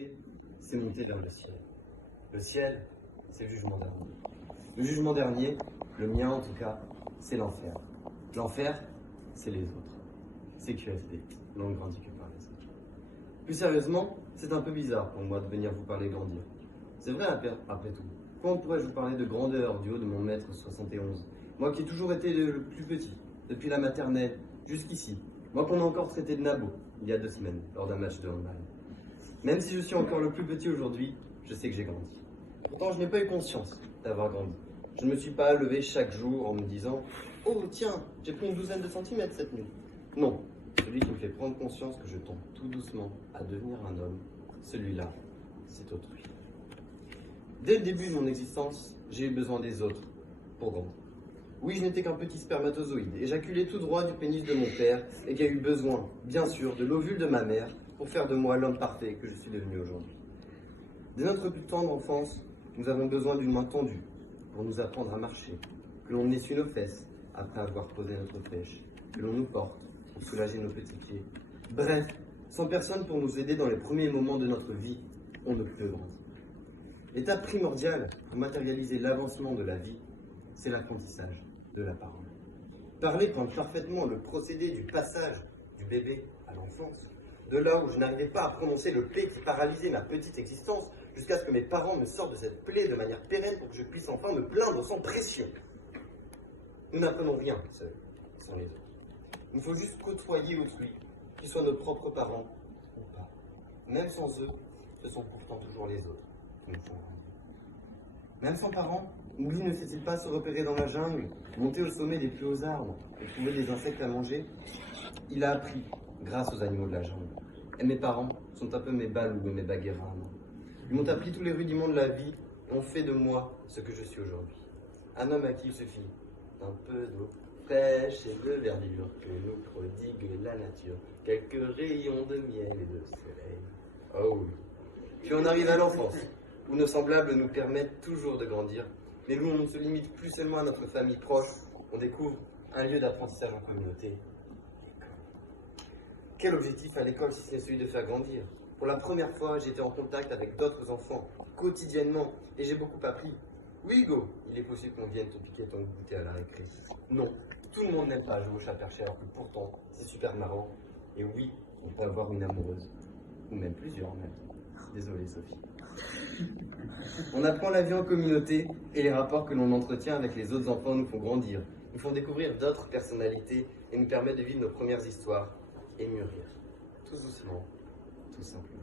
fait, c'est monter vers le ciel. Le ciel, c'est le jugement dernier. Le jugement dernier, le mien en tout cas, c'est l'enfer. L'enfer, c'est les autres. C'est QFD, non grandi que par les autres. Plus sérieusement, c'est un peu bizarre pour moi de venir vous parler grandir. C'est vrai après tout. Quand pourrais-je vous parler de grandeur du haut de mon mètre 71? Moi qui ai toujours été le plus petit, depuis la maternelle jusqu'ici. Moi qu'on a encore traité de nabo, il y a 2 semaines, lors d'un match de handball. Même si je suis encore le plus petit aujourd'hui, je sais que j'ai grandi. Pourtant, je n'ai pas eu conscience d'avoir grandi. Je ne me suis pas levé chaque jour en me disant « Oh tiens, j'ai pris une douzaine de centimètres cette nuit ». Non, celui qui me fait prendre conscience que je tombe tout doucement à devenir un homme, celui-là, c'est autrui. Dès le début de mon existence, j'ai eu besoin des autres pour grandir. Oui, je n'étais qu'un petit spermatozoïde, éjaculé tout droit du pénis de mon père et qui a eu besoin, bien sûr, de l'ovule de ma mère pour faire de moi l'homme parfait que je suis devenu aujourd'hui. Dès notre plus tendre enfance, nous avons besoin d'une main tendue pour nous apprendre à marcher, que l'on essuie nos fesses après avoir posé notre pêche, que l'on nous porte pour soulager nos petits pieds. Bref, sans personne pour nous aider dans les premiers moments de notre vie, on ne peut grandir. L'étape primordiale pour matérialiser l'avancement de la vie, c'est l'apprentissage de la parole. Parler prend parfaitement le procédé du passage du bébé à l'enfance, de là où je n'arrivais pas à prononcer le P qui paralysait ma petite existence, jusqu'à ce que mes parents me sortent de cette plaie de manière pérenne pour que je puisse enfin me plaindre sans pression. Nous n'apprenons rien seuls, sans les autres. Il nous faut juste côtoyer autrui, qu'ils soient nos propres parents ou pas. Même sans eux, ce sont pourtant toujours les autres qui nous font grandir. Même sans parents, Oubli ne sait-il pas se repérer dans la jungle, monter au sommet des plus hauts arbres et trouver des insectes à manger? Il a appris grâce aux animaux de la jungle. Et mes parents sont un peu mes balous et mes bagueras. Ils m'ont appris tous les rudiments de la vie et ont fait de moi ce que je suis aujourd'hui. Un homme à qui il suffit d'un peu d'eau fraîche et de verdure que nous prodigue la nature, quelques rayons de miel et de soleil. Oh oui. Puis on arrive à l'enfance, où nos semblables nous permettent toujours de grandir, mais où on ne se limite plus seulement à notre famille proche, on découvre un lieu d'apprentissage en communauté. Quel objectif à l'école si ce n'est celui de faire grandir? Pour la première fois, j'étais en contact avec d'autres enfants, quotidiennement, et j'ai beaucoup appris. Oui, Hugo, il est possible qu'on vienne te piquer ton goûter à la récré. Non, tout le monde n'aime pas jouer au chat perché, alors que pourtant, c'est super marrant. Et oui, on peut avoir une amoureuse. Ou même plusieurs, même. Désolé, Sophie. On apprend la vie en communauté, et les rapports que l'on entretient avec les autres enfants nous font grandir, nous font découvrir d'autres personnalités, et nous permettent de vivre nos premières histoires, et mûrir. Tout doucement, tout simplement.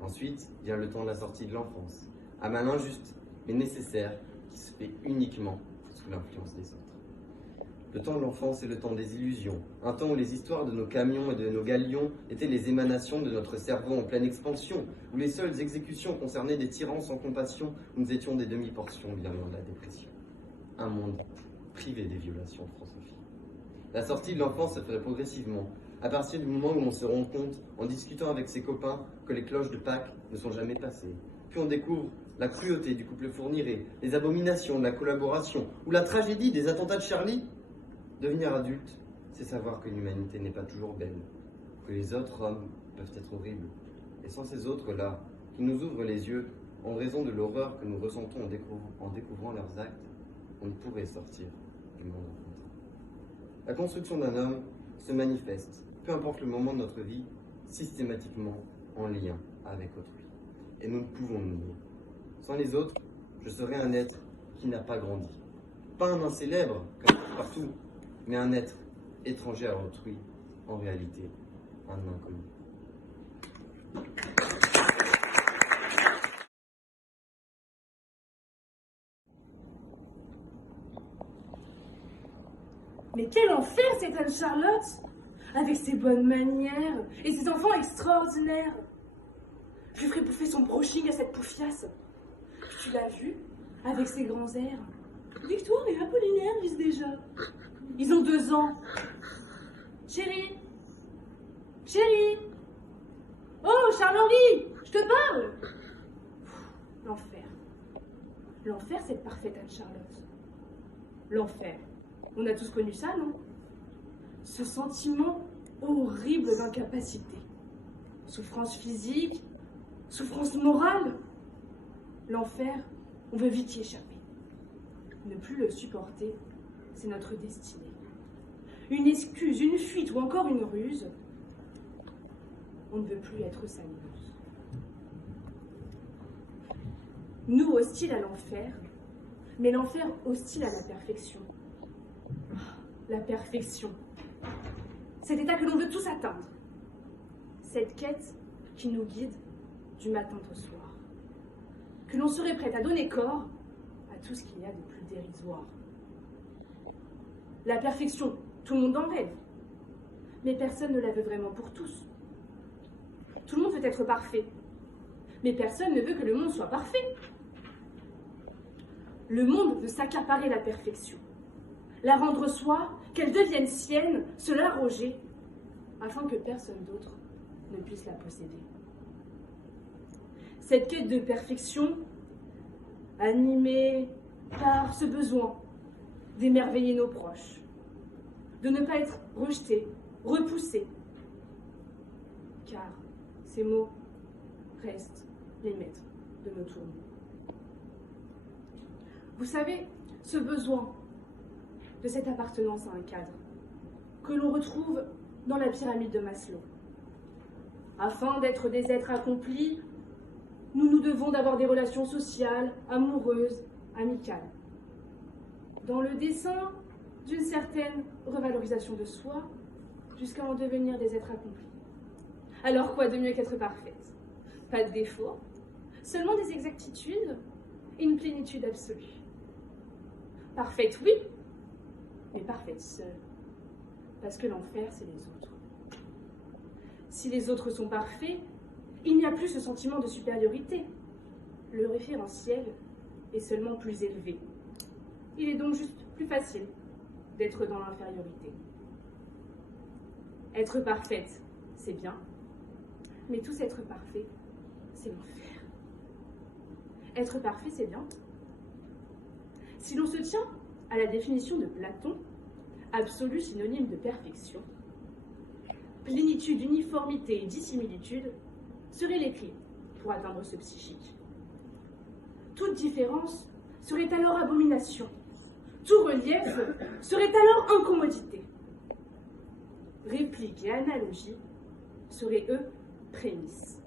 Ensuite vient le temps de la sortie de l'enfance. Un mal injuste, mais nécessaire, qui se fait uniquement sous l'influence des autres. Le temps de l'enfance est le temps des illusions, un temps où les histoires de nos camions et de nos galions étaient les émanations de notre cerveau en pleine expansion, où les seules exécutions concernaient des tyrans sans compassion, où nous étions des demi-portions bien loin de la dépression. Un monde privé des violations, François. La sortie de l'enfance se ferait progressivement, à partir du moment où on se rend compte, en discutant avec ses copains, que les cloches de Pâques ne sont jamais passées. Puis on découvre la cruauté du couple fourniré, les abominations de la collaboration, ou la tragédie des attentats de Charlie. Devenir adulte, c'est savoir que l'humanité n'est pas toujours belle, que les autres hommes peuvent être horribles. Et sans ces autres-là, qui nous ouvrent les yeux, en raison de l'horreur que nous ressentons en découvrant leurs actes, on ne pourrait sortir du monde enfantin. La construction d'un homme se manifeste, peu importe le moment de notre vie, systématiquement en lien avec autrui. Et nous ne pouvons nous nier. Sans les autres, je serais un être qui n'a pas grandi. Pas un nain célèbre, comme partout, mais un être étranger à autrui, en réalité, un inconnu. Mais quel enfer cette Anne-Charlotte! Avec ses bonnes manières et ses enfants extraordinaires. Je ferai bouffer son brushing à cette poufiasse. Tu l'as vu? Avec ses grands airs. Victoire et Apollinaire disent déjà. Ils ont 2 ans. Chérie! Chérie! Oh, Charles-Henri! Je te parle! L'enfer. L'enfer, cette parfaite Anne-Charlotte. L'enfer. On a tous connu ça, non? Ce sentiment horrible d'incapacité. Souffrance physique, souffrance morale. L'enfer, on veut vite y échapper. Ne plus le supporter, c'est notre destinée. Une excuse, une fuite ou encore une ruse, on ne veut plus être sa muse. Nous, hostiles à l'enfer, mais l'enfer hostile à la perfection. La perfection, cet état que l'on veut tous atteindre, cette quête qui nous guide du matin au soir, que l'on serait prêt à donner corps à tout ce qu'il y a de plus dérisoire. La perfection, tout le monde en rêve, mais personne ne la veut vraiment pour tous. Tout le monde veut être parfait, mais personne ne veut que le monde soit parfait. Le monde veut s'accaparer la perfection, la rendre soi, qu'elle devienne sienne, se l'arroger, afin que personne d'autre ne puisse la posséder. Cette quête de perfection, animée par ce besoin d'émerveiller nos proches, de ne pas être rejeté, repoussé, car ces mots restent les maîtres de nos tourments. Vous savez, ce besoin de cette appartenance à un cadre que l'on retrouve dans la pyramide de Maslow. Afin d'être des êtres accomplis, nous devons d'avoir des relations sociales, amoureuses, amicales. Dans le dessein d'une certaine revalorisation de soi, jusqu'à en devenir des êtres accomplis. Alors quoi de mieux qu'être parfaite? Pas de défauts, seulement des exactitudes et une plénitude absolue. Parfaite, oui, mais parfaite seule, parce que l'enfer, c'est les autres. Si les autres sont parfaits, il n'y a plus ce sentiment de supériorité. Le référentiel est seulement plus élevé. Il est donc juste plus facile d'être dans l'infériorité. Être parfaite, c'est bien, mais tous être parfait, c'est l'enfer. Être parfait, c'est bien. Si l'on se tient à la définition de Platon, absolu synonyme de perfection, plénitude, uniformité et dissimilitude seraient les clés pour atteindre ce psychique. Toute différence serait alors abomination. Tout relief serait alors incommodité. Réplique et analogie seraient, eux, prémices.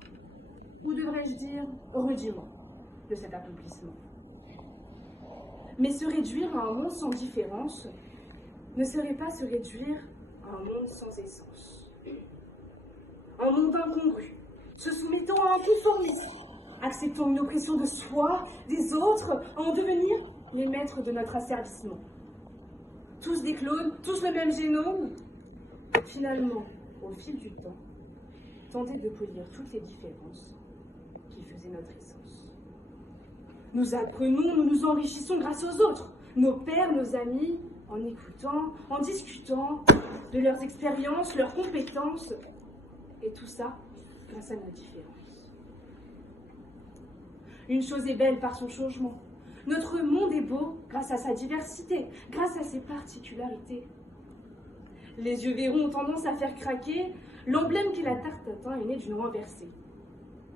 Ou devrais-je dire rudiment de cet accomplissement. Mais se réduire à un monde sans différence ne serait pas se réduire à un monde sans essence. Un monde incongru, se soumettant à un conformisme, acceptant une oppression de soi, des autres, à en devenir les maîtres de notre asservissement. Tous des clones, tous le même génome. Finalement, au fil du temps, tenter de polir toutes les différences qui faisaient notre essence. Nous apprenons, nous nous enrichissons grâce aux autres, nos pères, nos amis, en écoutant, en discutant de leurs expériences, leurs compétences, et tout ça grâce à nos différences. Une chose est belle par son changement. Notre monde est beau grâce à sa diversité, grâce à ses particularités. Les yeux verrons ont tendance à faire craquer, l'emblème qu'est la tarte tatin est né d'une renversée.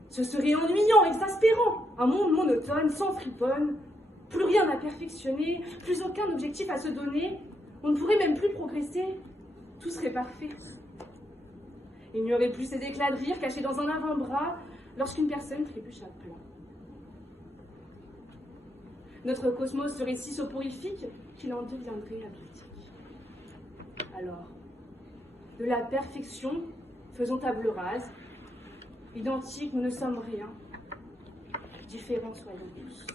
Ce serait ennuyant, exaspérant, un monde monotone, sans friponne, plus rien à perfectionner, plus aucun objectif à se donner, on ne pourrait même plus progresser, tout serait parfait. Il n'y aurait plus ces éclats de rire cachés dans un avant-bras lorsqu'une personne trébuche à plat. Notre cosmos serait si soporifique qu'il en deviendrait abiotique. Alors, de la perfection, faisons table rase. Identiques, nous ne sommes rien. Différents soyons tous.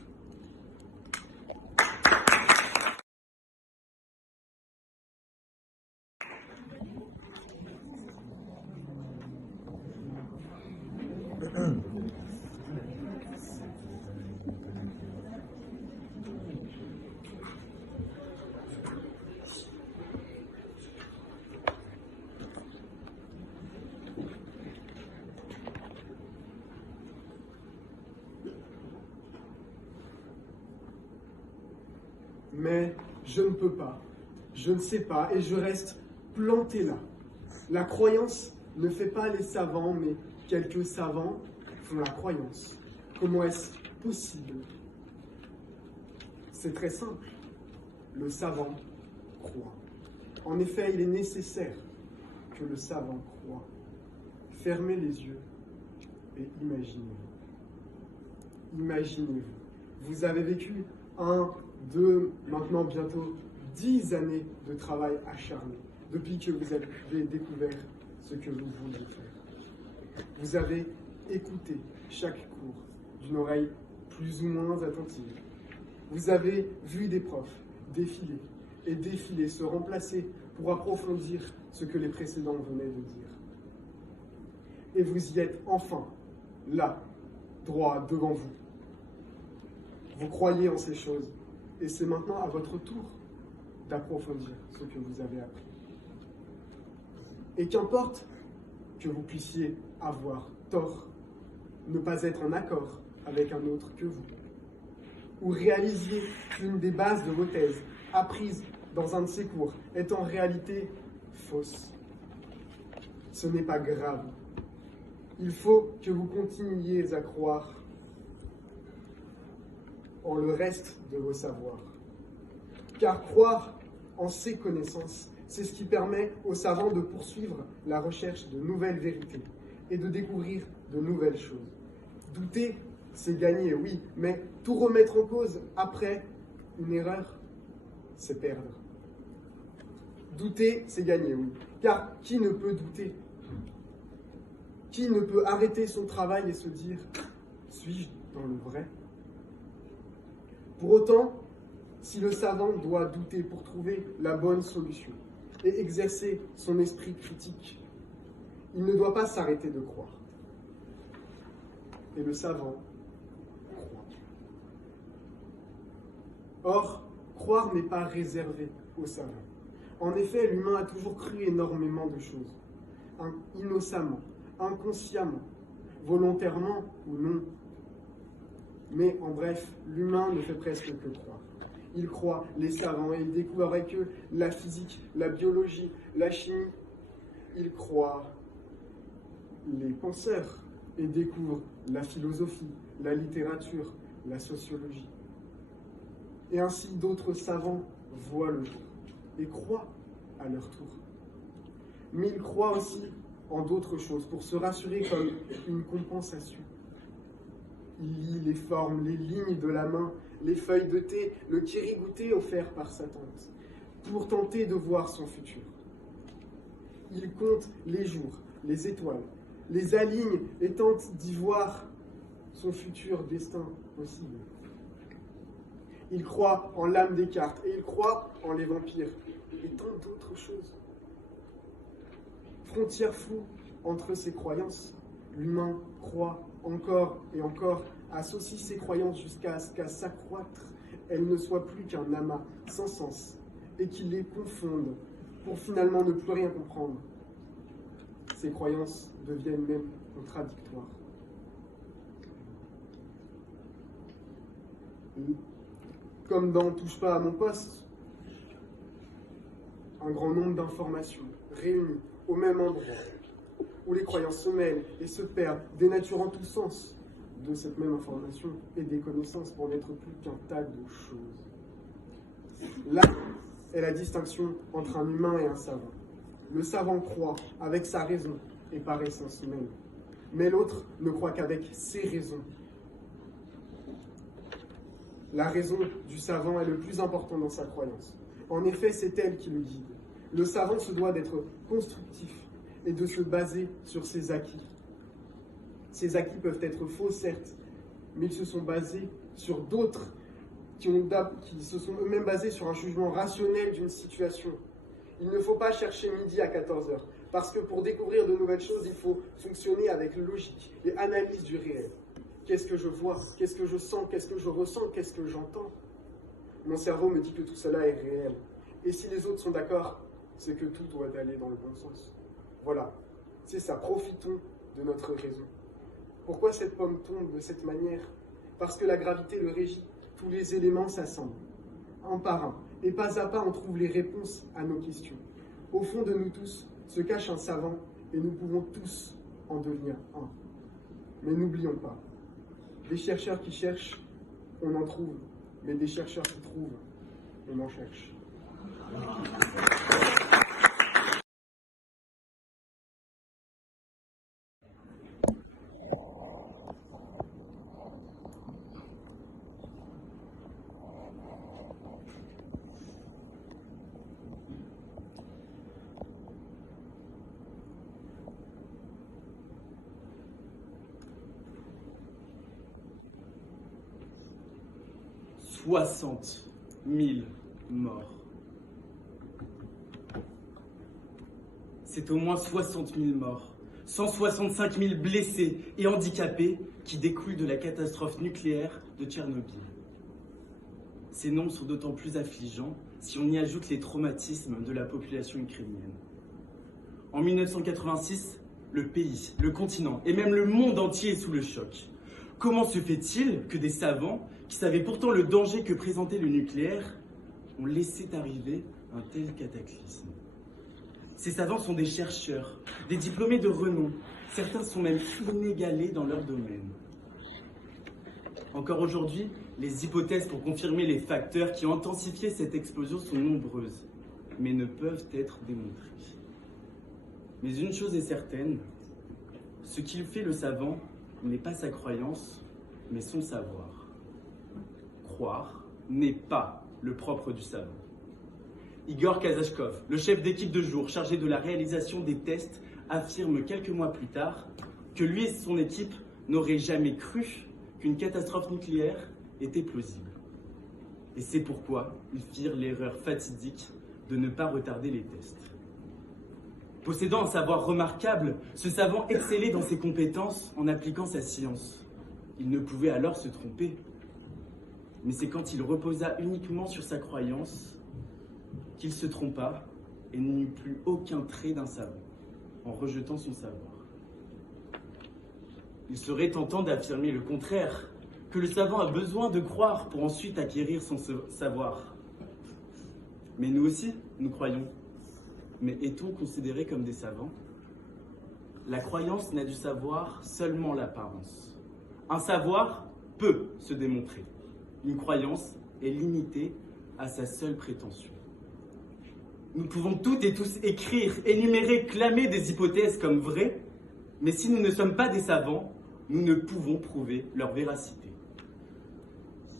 Mais je ne peux pas, je ne sais pas, et je reste planté là. La croyance ne fait pas les savants, mais quelques savants font la croyance. Comment est-ce possible? C'est très simple. Le savant croit. En effet, il est nécessaire que le savant croit. Fermez les yeux et imaginez-vous. Imaginez-vous. Vous avez vécu 1, 2, maintenant bientôt 10 années de travail acharné depuis que vous avez découvert ce que vous vouliez faire. Vous avez écouté chaque cours d'une oreille plus ou moins attentive. Vous avez vu des profs défiler et défiler, se remplacer pour approfondir ce que les précédents venaient de dire. Et vous y êtes enfin, là, droit devant vous. Vous croyez en ces choses et c'est maintenant à votre tour d'approfondir ce que vous avez appris. Et qu'importe que vous puissiez avoir tort, ne pas être en accord avec un autre que vous, ou réalisiez qu'une des bases de vos thèses, apprises dans un de ces cours, est en réalité fausse. Ce n'est pas grave. Il faut que vous continuiez à croire en le reste de vos savoirs. Car croire en ces connaissances, c'est ce qui permet aux savants de poursuivre la recherche de nouvelles vérités et de découvrir de nouvelles choses. Douter, c'est gagner, oui, mais tout remettre en cause après une erreur, c'est perdre. Douter, c'est gagner, oui. Car qui ne peut douter? Qui ne peut arrêter son travail et se dire « Suis-je dans le vrai ?» Pour autant, si le savant doit douter pour trouver la bonne solution et exercer son esprit critique, il ne doit pas s'arrêter de croire. Et le savant croit. Or, croire n'est pas réservé aux savants. En effet, l'humain a toujours cru énormément de choses, innocemment, inconsciemment, volontairement ou non. Mais en bref, l'humain ne fait presque que croire. Il croit les savants et il découvre avec eux la physique, la biologie, la chimie. Il croit les penseurs et découvre la philosophie, la littérature, la sociologie. Et ainsi d'autres savants voient le jour et croient à leur tour. Mais ils croient aussi en d'autres choses pour se rassurer comme une compensation. Il lit les formes, les lignes de la main, les feuilles de thé, le kirigouté offert par sa tante, pour tenter de voir son futur. Il compte les jours, les étoiles, les aligne et tente d'y voir son futur destin possible. Il croit en l'âme des cartes et il croit en les vampires et tant d'autres choses. Frontière floue entre ses croyances, l'humain croit encore et encore, associe ses croyances jusqu'à ce qu'à s'accroître, elles ne soient plus qu'un amas sans sens et qu'il les confonde pour finalement ne plus rien comprendre. Ces croyances deviennent même contradictoires. Comme dans Touche pas à mon poste, un grand nombre d'informations réunies au même endroit, où les croyances se mêlent et se perdent, dénaturant tout sens de cette même information et des connaissances pour n'être plus qu'un tas de choses. Là est la distinction entre un humain et un savant. Le savant croit avec sa raison et par essence même, mais l'autre ne croit qu'avec ses raisons. La raison du savant est le plus important dans sa croyance. En effet, c'est elle qui le guide. Le savant se doit d'être constructif et de se baser sur ses acquis. Ces acquis peuvent être faux, certes, mais ils se sont basés sur d'autres qui se sont eux-mêmes basés sur un jugement rationnel d'une situation. Il ne faut pas chercher midi à 14h, parce que pour découvrir de nouvelles choses, il faut fonctionner avec logique et analyse du réel. Qu'est-ce que je vois? Qu'est-ce que je sens? Qu'est-ce que je ressens? Qu'est-ce que j'entends? Mon cerveau me dit que tout cela est réel. Et si les autres sont d'accord, c'est que tout doit aller dans le bon sens. Voilà, c'est ça, profitons de notre raison. Pourquoi cette pomme tombe de cette manière? Parce que la gravité le régit, tous les éléments s'assemblent, un par un, et pas à pas on trouve les réponses à nos questions. Au fond de nous tous se cache un savant, et nous pouvons tous en devenir un. Mais n'oublions pas, des chercheurs qui cherchent, on en trouve, mais des chercheurs qui trouvent, on en cherche. « 60 000 morts. C'est au moins 60 000 morts, 165 000 blessés et handicapés qui découlent de la catastrophe nucléaire de Tchernobyl. Ces nombres sont d'autant plus affligeants si on y ajoute les traumatismes de la population ukrainienne. En 1986, le pays, le continent et même le monde entier est sous le choc. Comment se fait-il que des savants, qui savaient pourtant le danger que présentait le nucléaire, ont laissé arriver un tel cataclysme? Ces savants sont des chercheurs, des diplômés de renom. Certains sont même inégalés dans leur domaine. Encore aujourd'hui, les hypothèses pour confirmer les facteurs qui ont intensifié cette explosion sont nombreuses, mais ne peuvent être démontrées. Mais une chose est certaine, ce qui fait le savant n'est pas sa croyance, mais son savoir. Croire n'est pas le propre du savant. Igor Kazachkov, le chef d'équipe de jour chargé de la réalisation des tests, affirme quelques mois plus tard que lui et son équipe n'auraient jamais cru qu'une catastrophe nucléaire était plausible. Et c'est pourquoi ils firent l'erreur fatidique de ne pas retarder les tests. Possédant un savoir remarquable, ce savant excellait dans ses compétences en appliquant sa science. Il ne pouvait alors se tromper. Mais c'est quand il reposa uniquement sur sa croyance qu'il se trompa et n'eut plus aucun trait d'un savant, en rejetant son savoir. Il serait tentant d'affirmer le contraire, que le savant a besoin de croire pour ensuite acquérir son savoir. Mais nous aussi, nous croyons. Mais est-on considérés comme des savants? La croyance n'a du savoir seulement l'apparence. Un savoir peut se démontrer. Une croyance est limitée à sa seule prétention. Nous pouvons toutes et tous écrire, énumérer, clamer des hypothèses comme vraies, mais si nous ne sommes pas des savants, nous ne pouvons prouver leur véracité.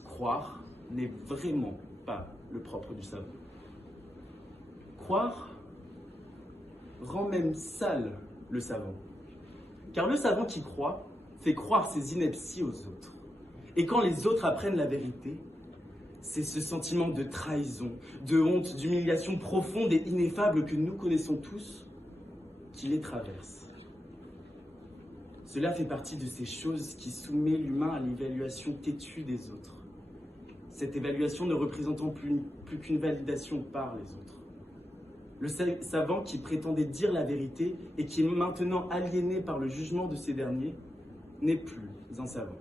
Croire n'est vraiment pas le propre du savant. Croire rend même sale le savant. Car le savant qui croit fait croire ses inepties aux autres. Et quand les autres apprennent la vérité, c'est ce sentiment de trahison, de honte, d'humiliation profonde et ineffable que nous connaissons tous qui les traverse. Cela fait partie de ces choses qui soumet l'humain à l'évaluation têtue des autres. Cette évaluation ne représentant plus qu'une validation par les autres. Le savant qui prétendait dire la vérité et qui est maintenant aliéné par le jugement de ces derniers n'est plus un savant.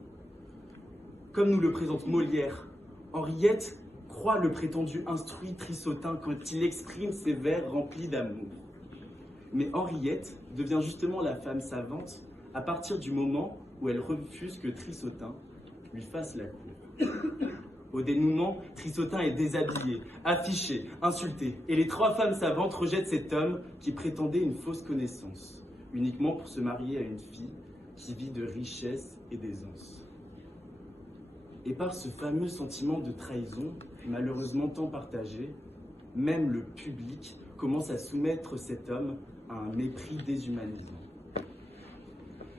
Comme nous le présente Molière, Henriette croit le prétendu instruit Trissotin quand il exprime ses vers remplis d'amour. Mais Henriette devient justement la femme savante à partir du moment où elle refuse que Trissotin lui fasse la cour. Au dénouement, Trissotin est déshabillé, affiché, insulté, et les trois femmes savantes rejettent cet homme qui prétendait une fausse connaissance, uniquement pour se marier à une fille qui vit de richesse et d'aisance. Et par ce fameux sentiment de trahison, malheureusement tant partagé, même le public commence à soumettre cet homme à un mépris déshumanisant.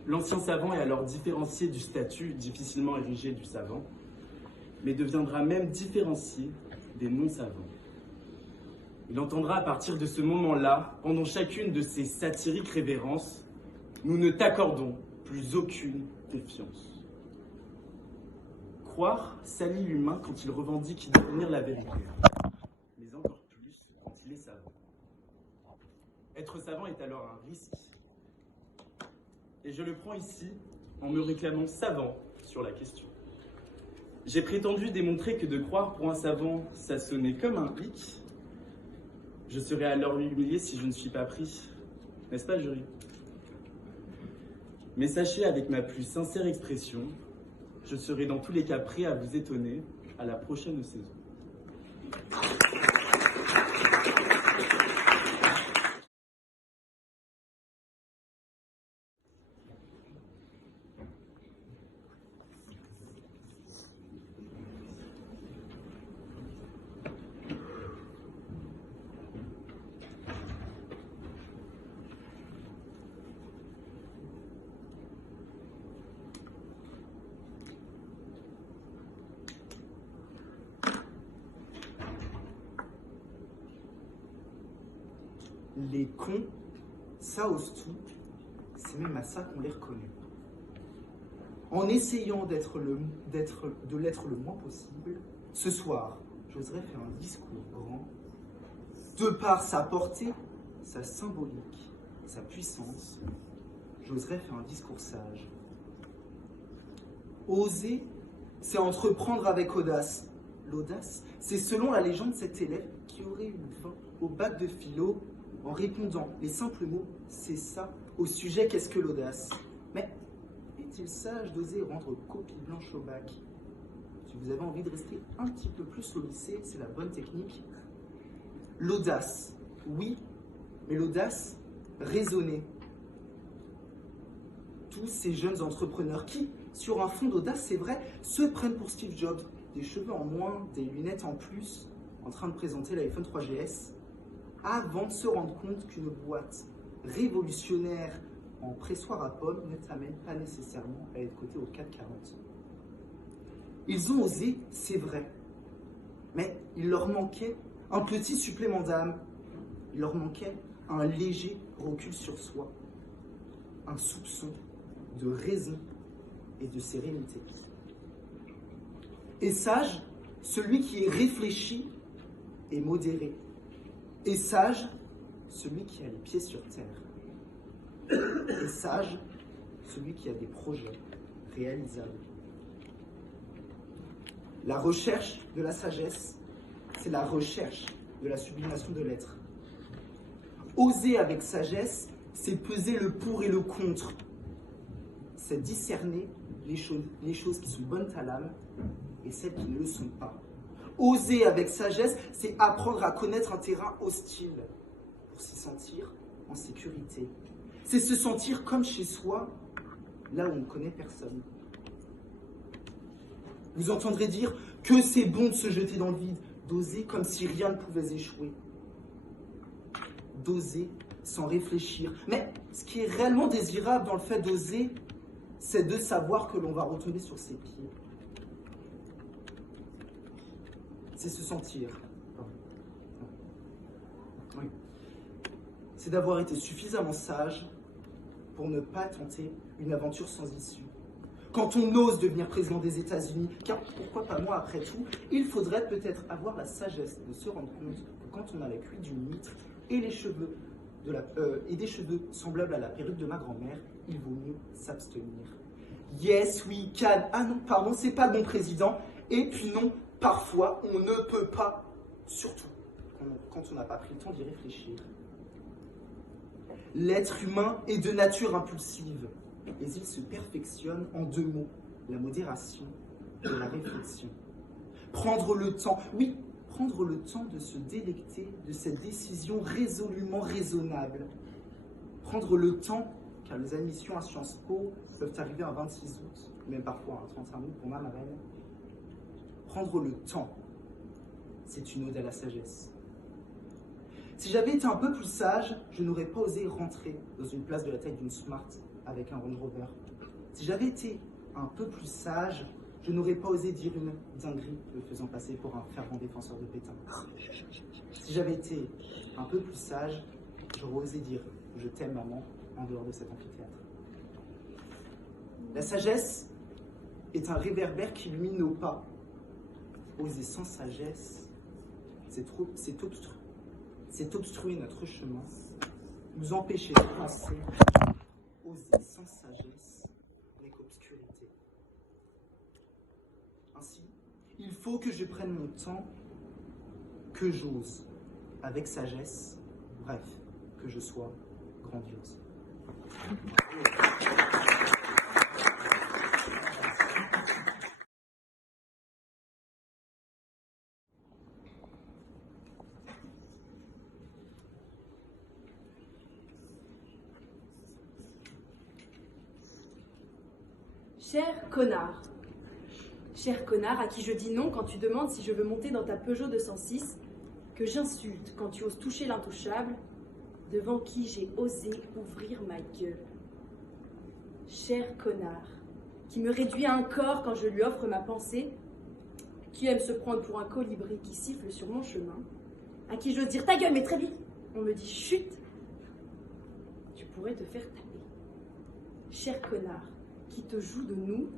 L'ancien savant est alors différencié du statut difficilement érigé du savant, mais deviendra même différencié des non-savants. Il entendra à partir de ce moment-là, pendant chacune de ces satiriques révérences, « Nous ne t'accordons plus aucune confiance ». Croire salit l'humain quand il revendique détenir la vérité, mais encore plus quand il est savant. Être savant est alors un risque. Et je le prends ici en me réclamant savant sur la question. J'ai prétendu démontrer que de croire pour un savant, ça sonnait comme un hic. Je serais alors humilié si je ne suis pas pris. N'est-ce pas, jury? Mais sachez avec ma plus sincère expression, je serai dans tous les cas prêt à vous étonner à la prochaine saison. Les cons, ça ose tout, c'est même à ça qu'on les reconnaît. En essayant de l'être le moins possible, ce soir, j'oserais faire un discours grand, de par sa portée, sa symbolique, sa puissance, j'oserais faire un discours sage. Oser, c'est entreprendre avec audace. L'audace, c'est selon la légende cet élève qui aurait eu 20 au bac de philo en répondant les simples mots « c'est ça » au sujet « qu'est-ce que l'audace ?» Mais est-il sage d'oser rendre copie blanche au bac? Si vous avez envie de rester un petit peu plus au lycée, c'est la bonne technique. L'audace, oui, mais l'audace raisonnée. Tous ces jeunes entrepreneurs qui, sur un fond d'audace, c'est vrai, se prennent pour Steve Jobs, des cheveux en moins, des lunettes en plus, en train de présenter l'iPhone 3GS, avant de se rendre compte qu'une boîte révolutionnaire en pressoir à pommes ne t'amène pas nécessairement à être coté au 440. Ils ont osé, c'est vrai, mais il leur manquait un petit supplément d'âme, il leur manquait un léger recul sur soi, un soupçon de raison et de sérénité. Et sage, celui qui est réfléchi et modéré. Et sage, celui qui a les pieds sur terre. Et sage, celui qui a des projets réalisables. La recherche de la sagesse, c'est la recherche de la sublimation de l'être. Oser avec sagesse, c'est peser le pour et le contre. C'est discerner les choses qui sont bonnes à l'âme et celles qui ne le sont pas. Oser avec sagesse, c'est apprendre à connaître un terrain hostile pour s'y sentir en sécurité. C'est se sentir comme chez soi, là où on ne connaît personne. Vous entendrez dire que c'est bon de se jeter dans le vide, d'oser comme si rien ne pouvait échouer. D'oser sans réfléchir. Mais ce qui est réellement désirable dans le fait d'oser, c'est de savoir que l'on va retomber sur ses pieds. C'est se sentir. Oui. C'est d'avoir été suffisamment sage pour ne pas tenter une aventure sans issue. Quand on ose devenir président des États-Unis, car pourquoi pas moi après tout, il faudrait peut-être avoir la sagesse de se rendre compte que quand on a la cuisse d'une mitre et les cheveux et des cheveux semblables à la perruque de ma grand-mère, il vaut mieux s'abstenir. Yes, we can. Ah non, pardon, c'est pas le bon président. Et puis non, parfois, on ne peut pas, surtout quand on n'a pas pris le temps d'y réfléchir. L'être humain est de nature impulsive, mais il se perfectionne en 2 mots, la modération et la réflexion. Prendre le temps, oui, prendre le temps de se délecter de cette décision résolument raisonnable. Prendre le temps, car les admissions à Sciences Po peuvent arriver un 26 août, même parfois un 31 août pour ma marraine. Prendre le temps, c'est une ode à la sagesse. Si j'avais été un peu plus sage, je n'aurais pas osé rentrer dans une place de la taille d'une Smart avec un Range Rover. Si j'avais été un peu plus sage, je n'aurais pas osé dire une dinguerie me faisant passer pour un fervent défenseur de Pétain. Si j'avais été un peu plus sage, j'aurais osé dire « je t'aime maman » en dehors de cet amphithéâtre. La sagesse est un réverbère qui illumine nos pas. Oser sans sagesse, c'est obstruer notre chemin, nous empêcher de penser. Oser sans sagesse n'est qu'obscurité. Ainsi, il faut que je prenne mon temps, que j'ose avec sagesse, bref, que je sois grandiose. Cher connard. Cher connard à qui je dis non quand tu demandes si je veux monter dans ta Peugeot 206, que j'insulte quand tu oses toucher l'intouchable, devant qui j'ai osé ouvrir ma gueule. Cher connard, qui me réduit à un corps quand je lui offre ma pensée, qui aime se prendre pour un colibri qui siffle sur mon chemin, à qui j'ose dire ta gueule mais très vite, on me dit chut, tu pourrais te faire taper. Cher connard, qui te joue de nous,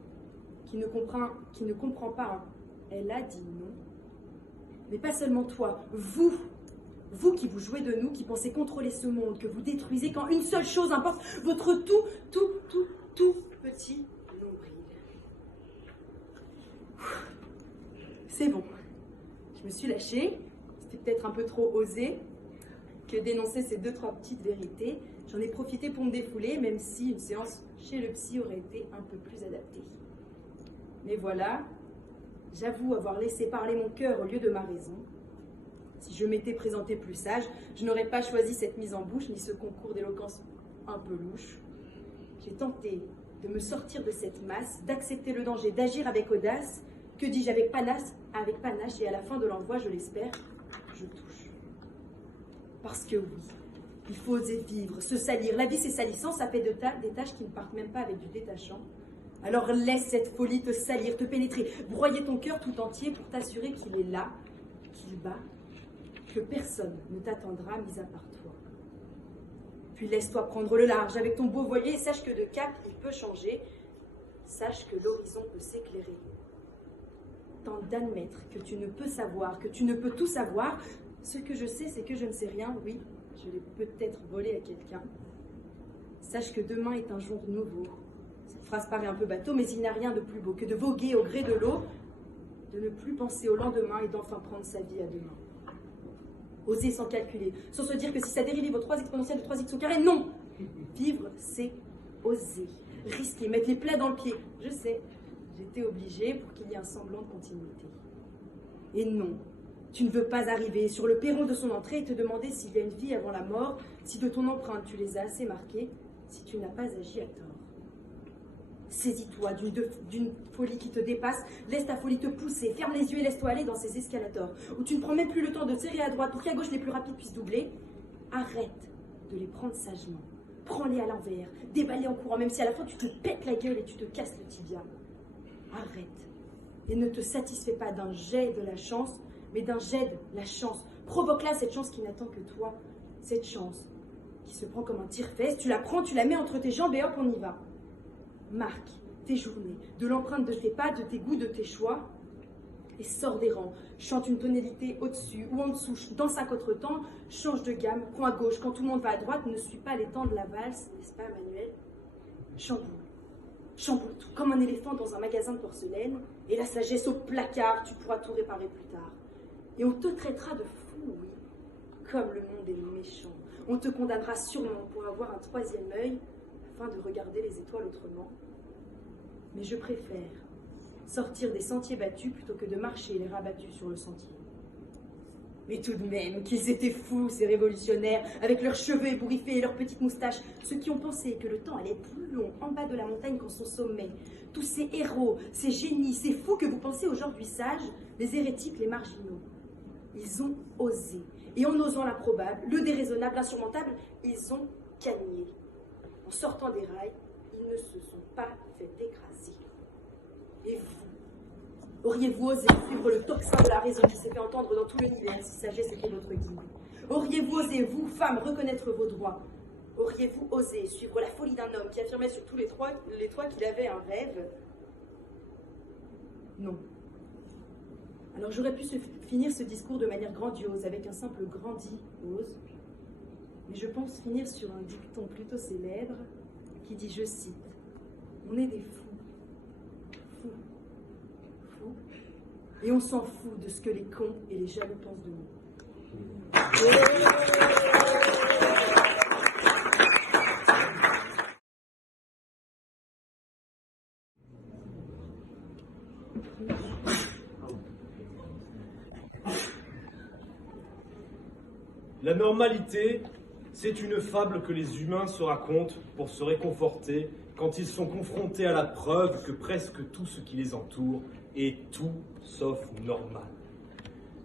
qui ne comprend pas un elle a dit non. Mais pas seulement toi, vous qui vous jouez de nous, qui pensez contrôler ce monde, que vous détruisez quand une seule chose importe, votre tout petit nombril. C'est bon, je me suis lâchée, c'était peut-être un peu trop osé que d'énoncer ces 2-3 petites vérités. J'en ai profité pour me défouler, même si une séance chez le psy aurait été un peu plus adaptée. Mais voilà, j'avoue avoir laissé parler mon cœur au lieu de ma raison. Si je m'étais présentée plus sage, je n'aurais pas choisi cette mise en bouche ni ce concours d'éloquence un peu louche. J'ai tenté de me sortir de cette masse, d'accepter le danger, d'agir avec audace. Que dis-je avec panache, et à la fin de l'envoi, je l'espère, je touche. Parce que oui, il faut oser vivre, se salir. La vie c'est salissant, ça fait des tâches qui ne partent même pas avec du détachant. Alors laisse cette folie te salir, te pénétrer, broyer ton cœur tout entier pour t'assurer qu'il est là, qu'il bat, que personne ne t'attendra mis à part toi. Puis laisse-toi prendre le large avec ton beau voilier, sache que de cap il peut changer, sache que l'horizon peut s'éclairer. Tente d'admettre que tu ne peux savoir, que tu ne peux tout savoir. Ce que je sais, c'est que je ne sais rien, oui, je l'ai peut-être volé à quelqu'un. Sache que demain est un jour nouveau. Cette phrase paraît un peu bateau, mais il n'y a rien de plus beau que de voguer au gré de l'eau, de ne plus penser au lendemain et d'enfin prendre sa vie à deux mains. Oser sans calculer, sans se dire que si ça dérive au 3 exponentiel de 3x au carré, non. Vivre, c'est oser, risquer, mettre les plaies dans le pied. Je sais, j'étais obligée pour qu'il y ait un semblant de continuité. Et non, tu ne veux pas arriver sur le perron de son entrée et te demander s'il y a une vie avant la mort, si de ton empreinte tu les as assez marquées, si tu n'as pas agi à tort. Saisis-toi d'une folie qui te dépasse, laisse ta folie te pousser, ferme les yeux et laisse-toi aller dans ces escalators, où tu ne prends même plus le temps de serrer à droite pour qu'à gauche les plus rapides puissent doubler. Arrête de les prendre sagement, prends-les à l'envers, déballe-les en courant, même si à la fin tu te pètes la gueule et tu te casses le tibia. Arrête et ne te satisfais pas d'un jet de la chance, mais d'un jet de la chance. Provoque-la cette chance qui n'attend que toi, cette chance qui se prend comme un tire-fesse, tu la prends, tu la mets entre tes jambes et hop, on y va. Marque tes journées, de l'empreinte de tes pas, de tes goûts, de tes choix, et sors des rangs. Chante une tonalité au-dessus ou en dessous, danse un contretemps, change de gamme, coin gauche, quand tout le monde va à droite, ne suis pas les temps de la valse, n'est-ce pas, Manuel? Chamboule tout, comme un éléphant dans un magasin de porcelaine, et la sagesse au placard, tu pourras tout réparer plus tard. Et on te traitera de fou, oui, comme le monde est méchant. On te condamnera sûrement pour avoir un troisième œil, afin de regarder les étoiles autrement. Mais je préfère sortir des sentiers battus plutôt que de marcher les rabattus sur le sentier. Mais tout de même, qu'ils étaient fous, ces révolutionnaires, avec leurs cheveux ébouriffés et leurs petites moustaches, ceux qui ont pensé que le temps allait plus long en bas de la montagne qu'en son sommet. Tous ces héros, ces génies, ces fous que vous pensez aujourd'hui sages, les hérétiques, les marginaux. Ils ont osé. Et en osant l'improbable, le déraisonnable, l'insurmontable, ils ont gagné. En sortant des rails, ils ne se sont pas fait écraser. Et vous, auriez-vous osé suivre le tocsin de la raison qui s'est fait entendre dans tout l'univers si sagesse était votre guide? Auriez-vous osé, vous, femmes, reconnaître vos droits? Auriez-vous osé suivre la folie d'un homme qui affirmait sur tous les toits qu'il avait un rêve? Non. Alors j'aurais pu finir ce discours de manière grandiose, avec un simple grandiose, mais je pense finir sur un dicton plutôt célèbre qui dit, je cite, « On est des fous, et on s'en fout de ce que les cons et les jaloux pensent de nous. » La normalité, C'est une fable que les humains se racontent pour se réconforter quand ils sont confrontés à la preuve que presque tout ce qui les entoure est tout sauf normal.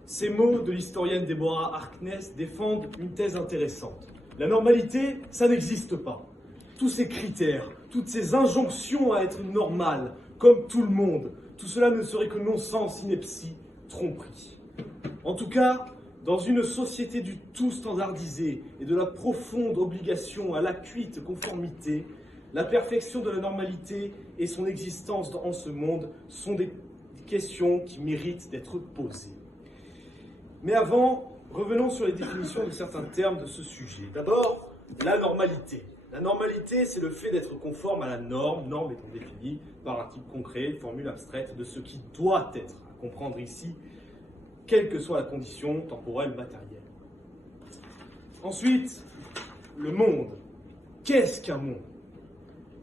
Ces mots de l'historienne Deborah Harkness défendent une thèse intéressante. La normalité, ça n'existe pas. Tous ces critères, toutes ces injonctions à être normal, comme tout le monde, tout cela ne serait que non-sens, ineptie, tromperie. En tout cas, dans une société du tout standardisé et de la profonde obligation à l'acuite conformité, la perfection de la normalité et son existence en ce monde sont des questions qui méritent d'être posées. Mais avant, revenons sur les définitions de certains termes de ce sujet. D'abord, la normalité. La normalité, c'est le fait d'être conforme à la norme, norme étant définie par un type concret, une formule abstraite de ce qui doit être, à comprendre ici, quelle que soit la condition temporelle, matérielle. Ensuite, le monde. Qu'est-ce qu'un monde ?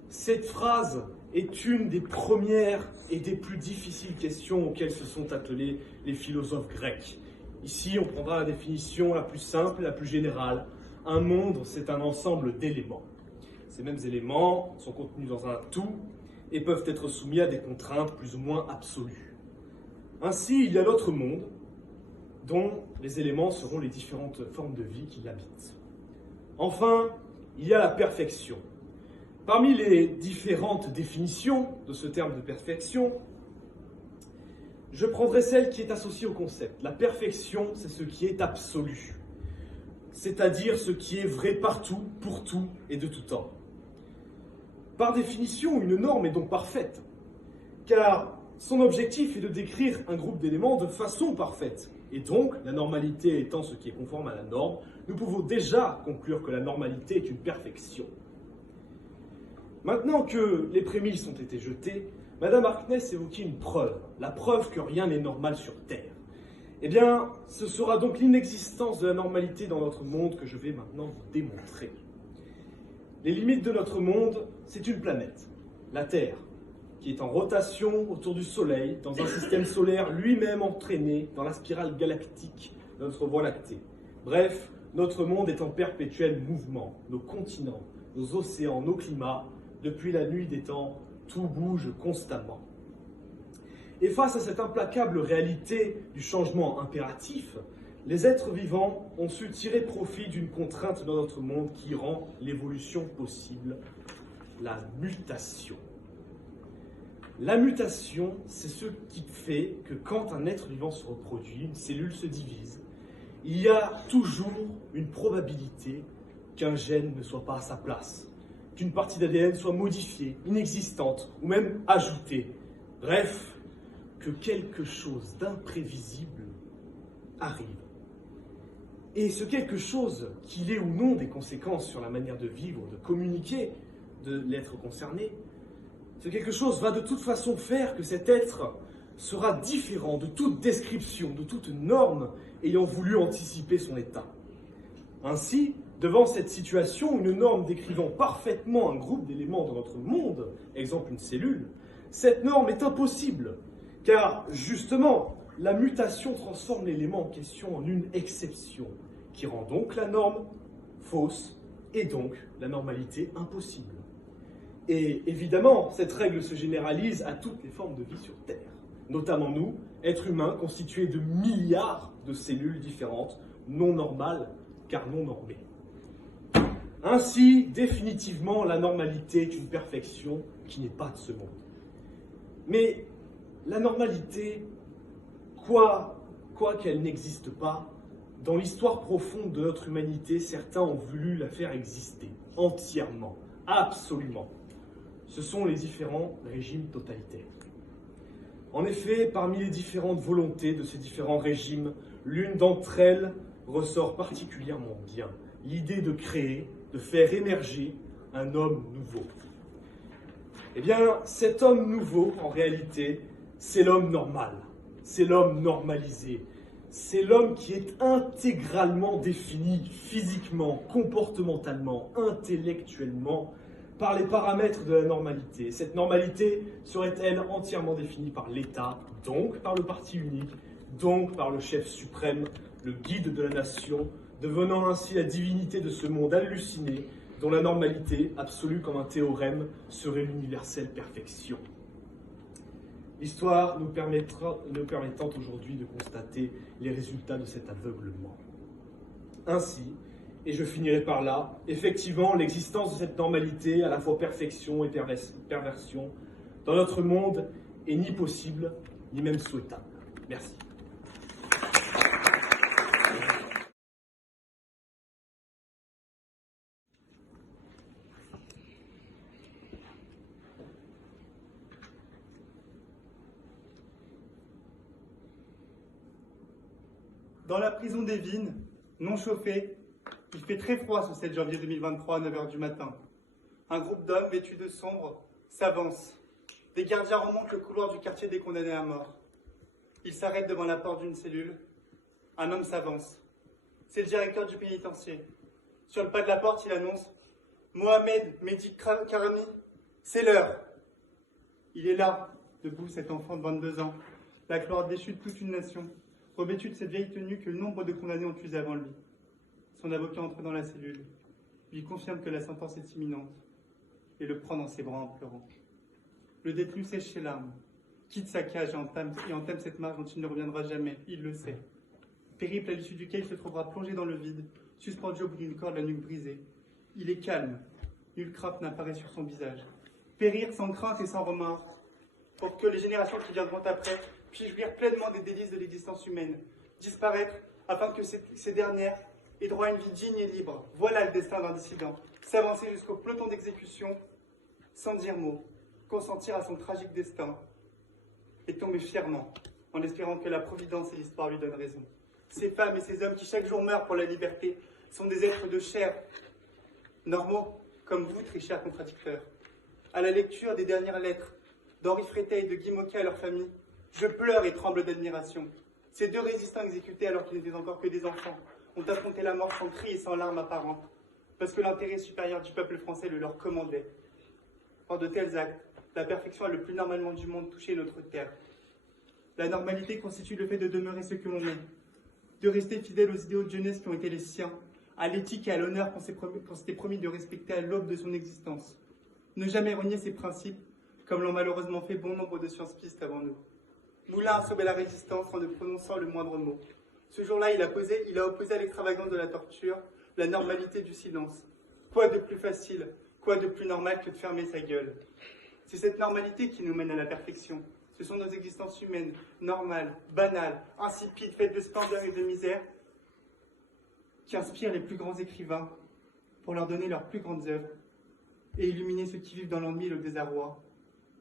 Cette phrase est une des premières et des plus difficiles questions auxquelles se sont attelés les philosophes grecs. Ici, on prendra la définition la plus simple et la plus générale. Un monde, c'est un ensemble d'éléments. Ces mêmes éléments sont contenus dans un tout et peuvent être soumis à des contraintes plus ou moins absolues. Ainsi, il y a l'autre monde, dont les éléments seront les différentes formes de vie qui l'habitent. Enfin, il y a la perfection. Parmi les différentes définitions de ce terme de perfection, je prendrai celle qui est associée au concept. La perfection, c'est ce qui est absolu, c'est-à-dire ce qui est vrai partout, pour tout et de tout temps. Par définition, une norme est donc parfaite, car son objectif est de décrire un groupe d'éléments de façon parfaite. Et donc, la normalité étant ce qui est conforme à la norme, nous pouvons déjà conclure que la normalité est une perfection. Maintenant que les prémices ont été jetées, Madame Harkness évoquait une preuve, la preuve que rien n'est normal sur Terre. Eh bien, ce sera donc l'inexistence de la normalité dans notre monde que je vais maintenant vous démontrer. Les limites de notre monde, c'est une planète, la Terre, qui est en rotation autour du Soleil, dans un système solaire lui-même entraîné dans la spirale galactique de notre Voie lactée. Bref, notre monde est en perpétuel mouvement. Nos continents, nos océans, nos climats, depuis la nuit des temps, tout bouge constamment. Et face à cette implacable réalité du changement impératif, les êtres vivants ont su tirer profit d'une contrainte dans notre monde qui rend l'évolution possible, la mutation. La mutation, c'est ce qui fait que quand un être vivant se reproduit, une cellule se divise, il y a toujours une probabilité qu'un gène ne soit pas à sa place, qu'une partie d'ADN soit modifiée, inexistante ou même ajoutée. Bref, que quelque chose d'imprévisible arrive. Et ce quelque chose, qu'il ait ou non des conséquences sur la manière de vivre, de communiquer de l'être concerné, ce quelque chose va de toute façon faire que cet être sera différent de toute description, de toute norme ayant voulu anticiper son état. Ainsi, devant cette situation, une norme décrivant parfaitement un groupe d'éléments dans notre monde, exemple une cellule, cette norme est impossible, car justement, la mutation transforme l'élément en question en une exception, qui rend donc la norme fausse et donc la normalité impossible. Et évidemment, cette règle se généralise à toutes les formes de vie sur Terre, notamment nous, êtres humains constitués de milliards de cellules différentes, non normales car non normées. Ainsi, définitivement, la normalité est une perfection qui n'est pas de ce monde. Mais la normalité, quoi qu'elle n'existe pas, dans l'histoire profonde de notre humanité, certains ont voulu la faire exister, entièrement, absolument. Ce sont les différents régimes totalitaires. En effet, parmi les différentes volontés de ces différents régimes, l'une d'entre elles ressort particulièrement bien, l'idée de créer, de faire émerger un homme nouveau. Eh bien, cet homme nouveau, en réalité, c'est l'homme normal, c'est l'homme normalisé, c'est l'homme qui est intégralement défini physiquement, comportementalement, intellectuellement, par les paramètres de la normalité. Cette normalité serait-elle entièrement définie par l'État, donc par le parti unique, donc par le chef suprême, le guide de la nation, devenant ainsi la divinité de ce monde halluciné, dont la normalité, absolue comme un théorème, serait l'universelle perfection. L'histoire nous permettant aujourd'hui de constater les résultats de cet aveuglement. Ainsi, et je finirai par là, effectivement, l'existence de cette normalité, à la fois perfection et perversion, dans notre monde est ni possible, ni même souhaitable. Merci. Dans la prison des Vignes, non chauffée, il fait très froid ce 7 janvier 2023 à 9 h du matin. Un groupe d'hommes vêtus de sombre s'avance. Des gardiens remontent le couloir du quartier des condamnés à mort. Ils s'arrêtent devant la porte d'une cellule. Un homme s'avance. C'est le directeur du pénitencier. Sur le pas de la porte, il annonce « Mohamed Mehdi Karami, c'est l'heure !» Il est là, debout, cet enfant de 22 ans, la gloire déchue de toute une nation, revêtu de cette vieille tenue que nombre de condamnés ont usée avant lui. Son avocat entre dans la cellule, lui confirme que la sentence est imminente et le prend dans ses bras en pleurant. Le détenu sèche ses larmes, quitte sa cage et entame cette marche dont il ne reviendra jamais, il le sait. Périple à l'issue duquel il se trouvera plongé dans le vide, suspendu au bout d'une corde, la nuque brisée. Il est calme, nulle crainte n'apparaît sur son visage. Périr sans crainte et sans remords, pour que les générations qui viendront après puissent jouir pleinement des délices de l'existence humaine, disparaître afin que ces dernières aient droit à une vie digne et libre. Voilà le destin d'un dissident. S'avancer jusqu'au peloton d'exécution, sans dire mot, consentir à son tragique destin, et tomber fièrement, en espérant que la Providence et l'histoire lui donnent raison. Ces femmes et ces hommes qui chaque jour meurent pour la liberté sont des êtres de chair, normaux, comme vous, très chers contradicteurs. À la lecture des dernières lettres d'Henri Frétet et de Guy Moquet à leur famille, je pleure et tremble d'admiration. Ces deux résistants exécutés alors qu'ils n'étaient encore que des enfants ont affronté la mort sans cris et sans larmes apparentes, parce que l'intérêt supérieur du peuple français le leur commandait. Par de tels actes, la perfection a le plus normalement du monde touché notre terre. La normalité constitue le fait de demeurer ce que l'on est, de rester fidèle aux idéaux de jeunesse qui ont été les siens, à l'éthique et à l'honneur qu'on s'était promis de respecter à l'aube de son existence. Ne jamais renier ses principes, comme l'ont malheureusement fait bon nombre de science-pistes avant nous. Moulin a sauvé la résistance en ne prononçant le moindre mot. Ce jour-là, il a opposé à l'extravagance de la torture la normalité du silence. Quoi de plus facile, quoi de plus normal que de fermer sa gueule? C'est cette normalité qui nous mène à la perfection. Ce sont nos existences humaines, normales, banales, insipides, faites de splendeur et de misère, qui inspirent les plus grands écrivains pour leur donner leurs plus grandes œuvres et illuminer ceux qui vivent dans l'ennui et le désarroi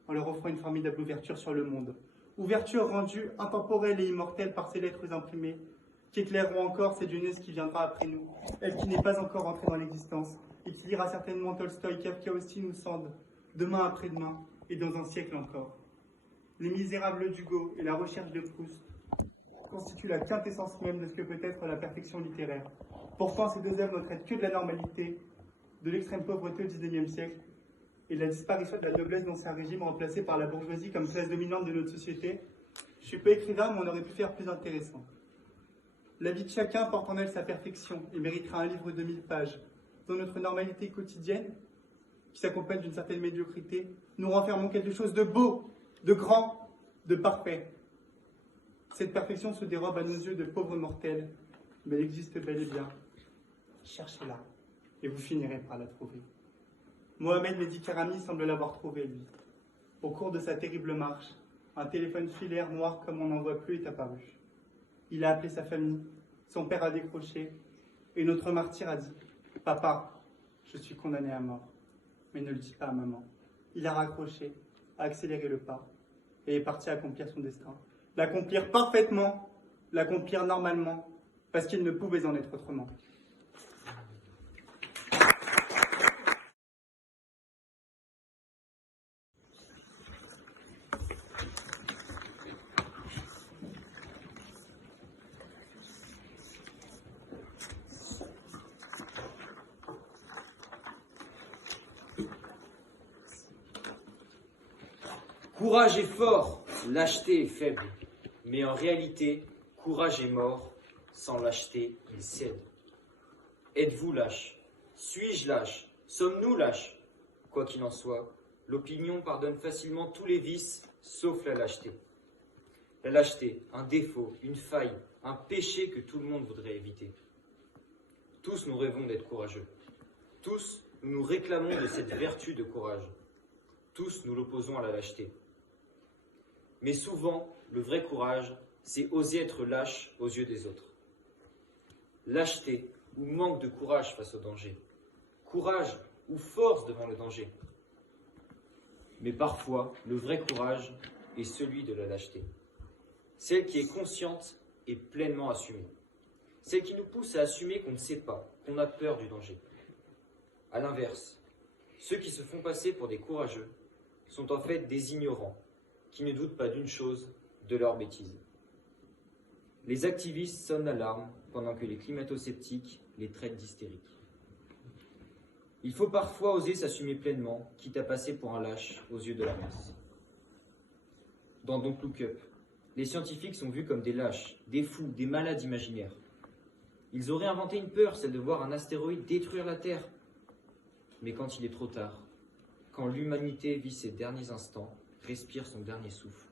en leur offrant une formidable ouverture sur le monde. Ouverture rendue intemporelle et immortelle par ces lettres imprimées qui éclaireront encore cette jeunesse qui viendra après nous, elle qui n'est pas encore entrée dans l'existence et qui lira certainement Tolstoï, Kafka, Austin ou Sand, demain après-demain et dans un siècle encore. Les Misérables d'Hugo et la Recherche de Proust constituent la quintessence même de ce que peut être la perfection littéraire. Pourtant, ces deux œuvres ne traitent que de la normalité, de l'extrême pauvreté au XIXe siècle et de la disparition de la noblesse dans un régime remplacé par la bourgeoisie comme classe dominante de notre société. Je ne suis pas écrivain, mais on aurait pu faire plus intéressant. La vie de chacun porte en elle sa perfection et méritera un livre de 1000 pages, dont notre normalité quotidienne, qui s'accompagne d'une certaine médiocrité, nous renferme en quelque chose de beau, de grand, de parfait. Cette perfection se dérobe à nos yeux de pauvres mortels, mais elle existe bel et bien. Cherchez-la, et vous finirez par la trouver. Mohamed Mehdi Karami semble l'avoir trouvée, lui. Au cours de sa terrible marche, un téléphone filaire noir comme on n'en voit plus est apparu. Il a appelé sa famille, son père a décroché, et notre martyr a dit « Papa, je suis condamné à mort. » Mais ne le dis pas à maman. Il a raccroché, a accéléré le pas, et est parti accomplir son destin. L'accomplir parfaitement, l'accomplir normalement, parce qu'il ne pouvait en être autrement. Courage est fort, lâcheté est faible. Mais en réalité, courage est mort, sans lâcheté il cède. Êtes-vous lâche? Suis-je lâche? Sommes-nous lâches? Quoi qu'il en soit, l'opinion pardonne facilement tous les vices, sauf la lâcheté. La lâcheté, un défaut, une faille, un péché que tout le monde voudrait éviter. Tous nous rêvons d'être courageux. Tous, nous nous réclamons de cette vertu de courage. Tous, nous l'opposons à la lâcheté. Mais souvent, le vrai courage, c'est oser être lâche aux yeux des autres. Lâcheté ou manque de courage face au danger. Courage ou force devant le danger. Mais parfois, le vrai courage est celui de la lâcheté. Celle qui est consciente et pleinement assumée. Celle qui nous pousse à assumer qu'on ne sait pas, qu'on a peur du danger. À l'inverse, ceux qui se font passer pour des courageux sont en fait des ignorants, qui ne doutent pas d'une chose, de leur bêtise. Les activistes sonnent l'alarme pendant que les climato-sceptiques les traitent d'hystériques. Il faut parfois oser s'assumer pleinement, quitte à passer pour un lâche aux yeux de la masse. Dans Don't Look Up, les scientifiques sont vus comme des lâches, des fous, des malades imaginaires. Ils auraient inventé une peur, celle de voir un astéroïde détruire la Terre. Mais quand il est trop tard, quand l'humanité vit ses derniers instants, respire son dernier souffle,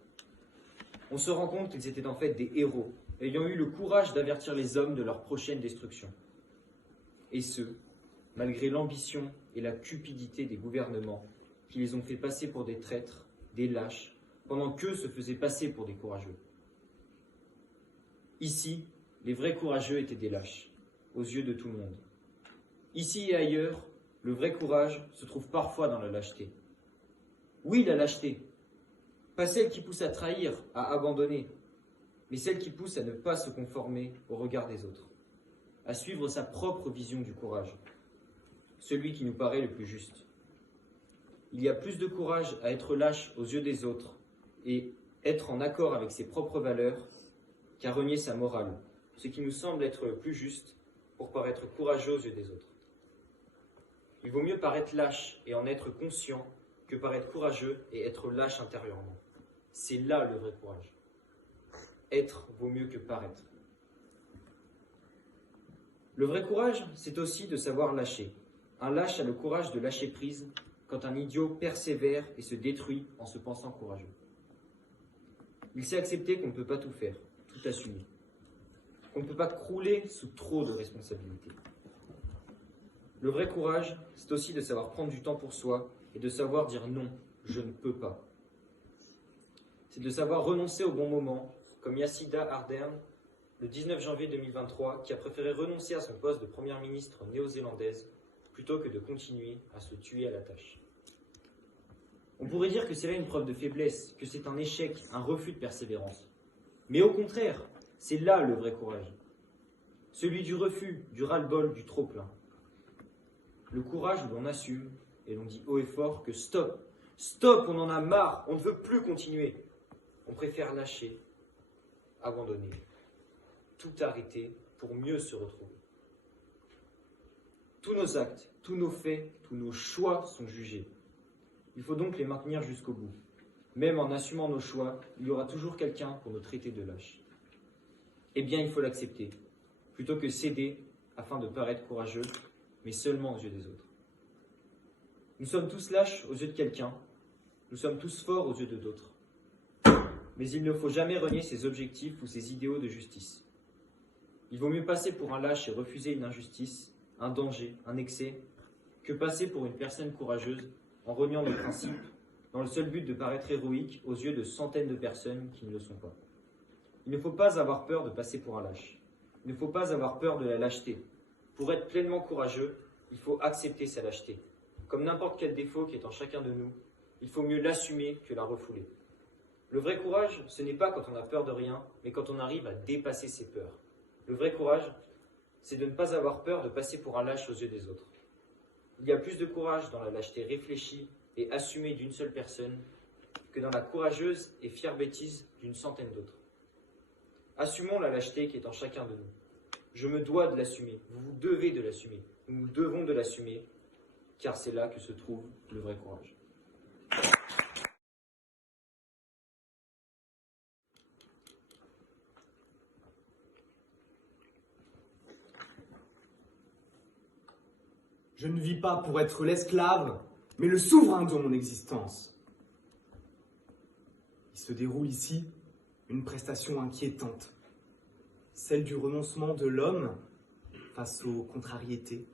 on se rend compte qu'ils étaient en fait des héros, ayant eu le courage d'avertir les hommes de leur prochaine destruction. Et ce, malgré l'ambition et la cupidité des gouvernements qui les ont fait passer pour des traîtres, des lâches, pendant qu'eux se faisaient passer pour des courageux. Ici, les vrais courageux étaient des lâches, aux yeux de tout le monde. Ici et ailleurs, le vrai courage se trouve parfois dans la lâcheté. Oui, la lâcheté. Pas celle qui pousse à trahir, à abandonner, mais celle qui pousse à ne pas se conformer au regard des autres, à suivre sa propre vision du courage, celui qui nous paraît le plus juste. Il y a plus de courage à être lâche aux yeux des autres et être en accord avec ses propres valeurs qu'à renier sa morale, ce qui nous semble être le plus juste pour paraître courageux aux yeux des autres. Il vaut mieux paraître lâche et en être conscient que paraître courageux et être lâche intérieurement. C'est là le vrai courage. Être vaut mieux que paraître. Le vrai courage, c'est aussi de savoir lâcher. Un lâche a le courage de lâcher prise quand un idiot persévère et se détruit en se pensant courageux. Il sait accepter qu'on ne peut pas tout faire, tout assumer. Qu'on ne peut pas crouler sous trop de responsabilités. Le vrai courage, c'est aussi de savoir prendre du temps pour soi et de savoir dire non, je ne peux pas. C'est de savoir renoncer au bon moment, comme Jacinda Ardern, le 19 janvier 2023, qui a préféré renoncer à son poste de première ministre néo-zélandaise plutôt que de continuer à se tuer à la tâche. On pourrait dire que c'est là une preuve de faiblesse, que c'est un échec, un refus de persévérance. Mais au contraire, c'est là le vrai courage. Celui du refus, du ras-le-bol, du trop-plein. Le courage où l'on assume et l'on dit haut et fort que stop, stop, on en a marre, on ne veut plus continuer. On préfère lâcher, abandonner, tout arrêter pour mieux se retrouver. Tous nos actes, tous nos faits, tous nos choix sont jugés. Il faut donc les maintenir jusqu'au bout. Même en assumant nos choix, il y aura toujours quelqu'un pour nous traiter de lâches. Eh bien, il faut l'accepter, plutôt que céder afin de paraître courageux, mais seulement aux yeux des autres. Nous sommes tous lâches aux yeux de quelqu'un, nous sommes tous forts aux yeux de d'autres. Mais il ne faut jamais renier ses objectifs ou ses idéaux de justice. Il vaut mieux passer pour un lâche et refuser une injustice, un danger, un excès, que passer pour une personne courageuse en reniant nos principes, dans le seul but de paraître héroïque aux yeux de centaines de personnes qui ne le sont pas. Il ne faut pas avoir peur de passer pour un lâche. Il ne faut pas avoir peur de la lâcheté. Pour être pleinement courageux, il faut accepter sa lâcheté. Comme n'importe quel défaut qui est en chacun de nous, il faut mieux l'assumer que la refouler. Le vrai courage, ce n'est pas quand on a peur de rien, mais quand on arrive à dépasser ses peurs. Le vrai courage, c'est de ne pas avoir peur de passer pour un lâche aux yeux des autres. Il y a plus de courage dans la lâcheté réfléchie et assumée d'une seule personne que dans la courageuse et fière bêtise d'une centaine d'autres. Assumons la lâcheté qui est en chacun de nous. Je me dois de l'assumer, vous vous devez de l'assumer, nous nous devons de l'assumer, car c'est là que se trouve le vrai courage. Je ne vis pas pour être l'esclave, mais le souverain de mon existence. Il se déroule ici une prestation inquiétante, celle du renoncement de l'homme face aux contrariétés,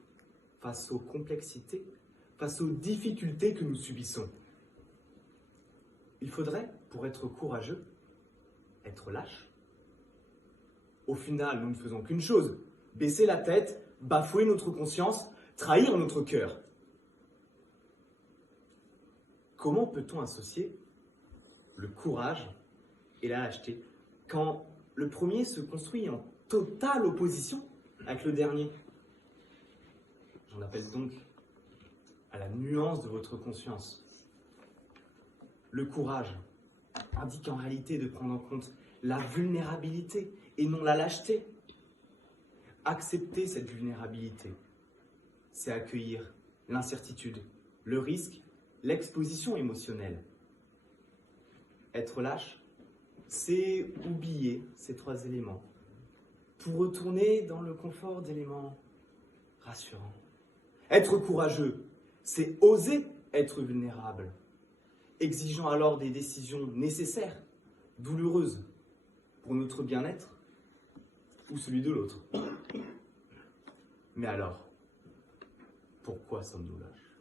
face aux complexités, face aux difficultés que nous subissons. Il faudrait, pour être courageux, être lâche. Au final, nous ne faisons qu'une chose, baisser la tête, bafouer notre conscience, trahir notre cœur. Comment peut-on associer le courage et la lâcheté quand le premier se construit en totale opposition avec le dernier? J'en appelle donc à la nuance de votre conscience. Le courage indique en réalité de prendre en compte la vulnérabilité et non la lâcheté. Accepter cette vulnérabilité, c'est accueillir l'incertitude, le risque, l'exposition émotionnelle. Être lâche, c'est oublier ces trois éléments pour retourner dans le confort d'éléments rassurants. Être courageux, c'est oser être vulnérable, exigeant alors des décisions nécessaires, douloureuses, pour notre bien-être ou celui de l'autre. Mais alors, pourquoi sommes-nous lâches?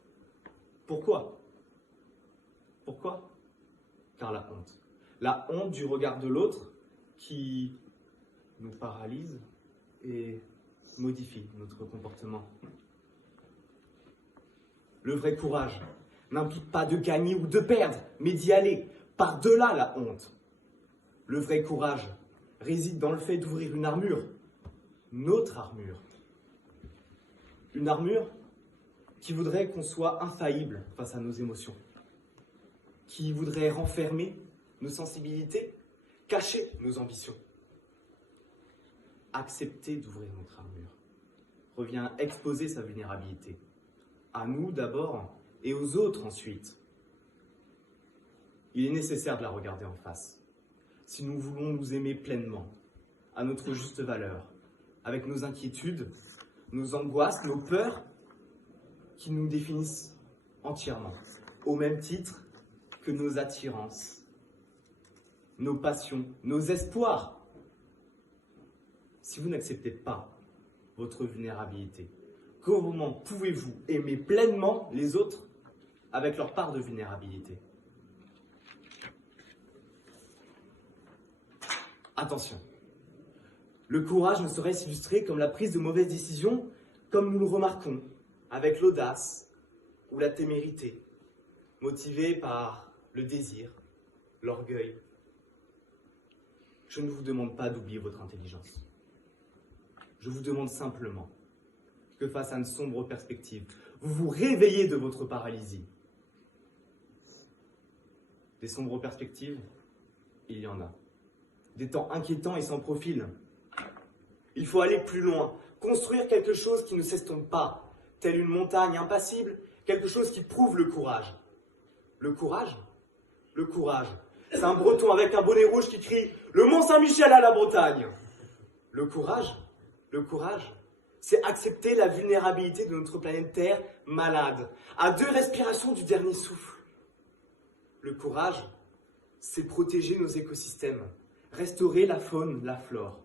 Pourquoi? Pourquoi? Car la honte. La honte du regard de l'autre qui nous paralyse et modifie notre comportement. Le vrai courage n'implique pas de gagner ou de perdre, mais d'y aller, par-delà la honte. Le vrai courage réside dans le fait d'ouvrir une armure, notre armure. Une armure qui voudrait qu'on soit infaillible face à nos émotions, qui voudrait renfermer nos sensibilités, cacher nos ambitions. Accepter d'ouvrir notre armure revient à exposer sa vulnérabilité, à nous d'abord et aux autres ensuite. Il est nécessaire de la regarder en face, si nous voulons nous aimer pleinement, à notre juste valeur, avec nos inquiétudes, nos angoisses, nos peurs, qui nous définissent entièrement, au même titre que nos attirances, nos passions, nos espoirs. Si vous n'acceptez pas votre vulnérabilité, comment pouvez-vous aimer pleinement les autres avec leur part de vulnérabilité? Attention, le courage ne saurait s'illustrer comme la prise de mauvaises décisions, comme nous le remarquons, avec l'audace ou la témérité, motivée par le désir, l'orgueil. Je ne vous demande pas d'oublier votre intelligence. Je vous demande simplement que face à une sombre perspective, vous vous réveillez de votre paralysie. Des sombres perspectives, il y en a. Des temps inquiétants et sans profil. Il faut aller plus loin, construire quelque chose qui ne s'estompe pas, telle une montagne impassible, quelque chose qui prouve le courage. Le courage? Le courage. C'est un breton avec un bonnet rouge qui crie « Le Mont-Saint-Michel à la Bretagne !» Le courage, c'est accepter la vulnérabilité de notre planète Terre malade, à 2 respirations du dernier souffle. Le courage, c'est protéger nos écosystèmes, restaurer la faune, la flore.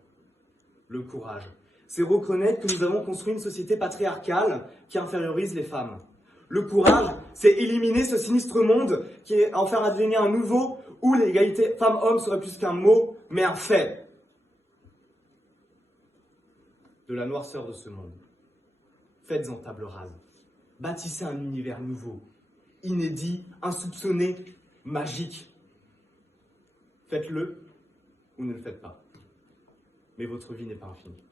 Le courage, c'est reconnaître que nous avons construit une société patriarcale qui infériorise les femmes. Le courage, c'est éliminer ce sinistre monde qui est en faire advenir un nouveau où l'égalité femmes-hommes serait plus qu'un mot, mais un fait. De la noirceur de ce monde, faites en table rase. Bâtissez un univers nouveau, inédit, insoupçonné, magique. Faites-le ou ne le faites pas. Mais votre vie n'est pas infinie.